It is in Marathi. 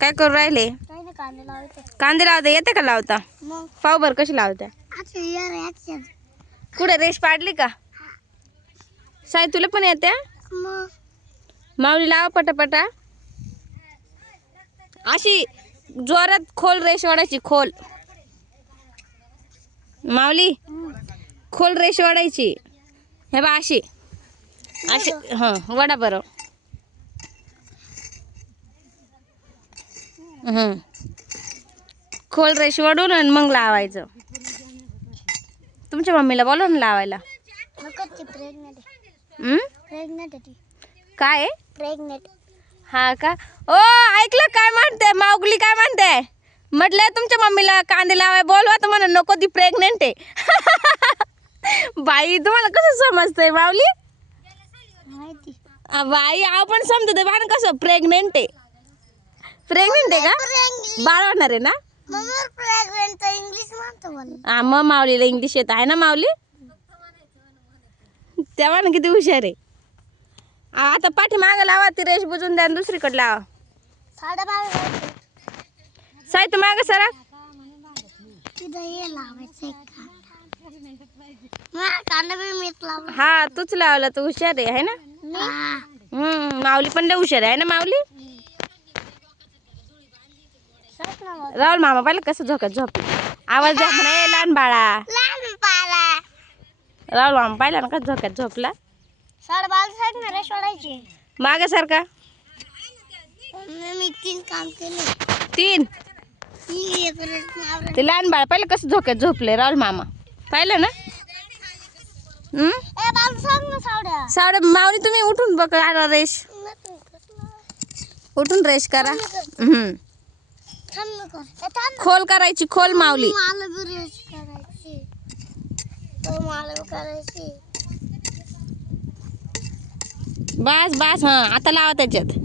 काय करू राहिले? काही नाही कांदे लावायचे कांदे लावता येते का लावता? मग. पाव बर कशी लावता? यार कुठे रेश पाडली का? साई तुला पण येते? मग. माऊली लावा पटापटा. अशी जोरात खोल रेश वाढायची खोल. माऊली खोल रेश वाढायची हे बा अशी. अशी हां वडा बरं. खोल रेश वाढून आणि मग लावायचं. तुमच्या मम्मीला बोलव ना लावायला. हं? काय प्रेग्नेंट हा का? ओ ऐकलं काय म्हणते? माऊगली काय म्हणते? म्हटलं तुमच्या मम्मीला कांदे लावाय बोलवा तर म्हणा नको ती प्रेग्नेंट आहे. बाई तुम्हाला कसं समजतंय माऊली? बाई आपण समजते बाण कसं प्रेग्नेंट आहे. प्रेग्नेंट आहे का? बाळ होणार आहे ना? इंग्लिश म्हणतो हा मग माऊलीला इंग्लिश येत. आहे ना माऊली? तेव्हा ना किती हुशार आहे. आता पाठीमागं लावा ती रेश बुजून द्या दुसरीकडे लावा. साई तू मागं सरा. हा तूच लावला तू हुशार आहे ना? हम्म माऊली पण लय हुशार आहे ना माऊली? राहुल मामा पाहिलं कसं झोकत झोप. आवाज द्या म्हणा "ए, लहान बाळा. लहान पाला राहुल मामा पाहिला ना कसं झोक्यात झोपला? सोडायची. माग सारखा मी तीन काम केले. ते लहान बाळ पाहिलं कसं झोक्यात झोपले राहुल मामा? पाहिलं ना? हम्म? सावड्या. सावडे माऊली तुम्ही उठून बघ रेश. उठून रेश करा. हम्म थांब ना कर ए, थांब ना. खोल करायची खोल बी करायची. बस बस हा. आता लावा त्याच्यात.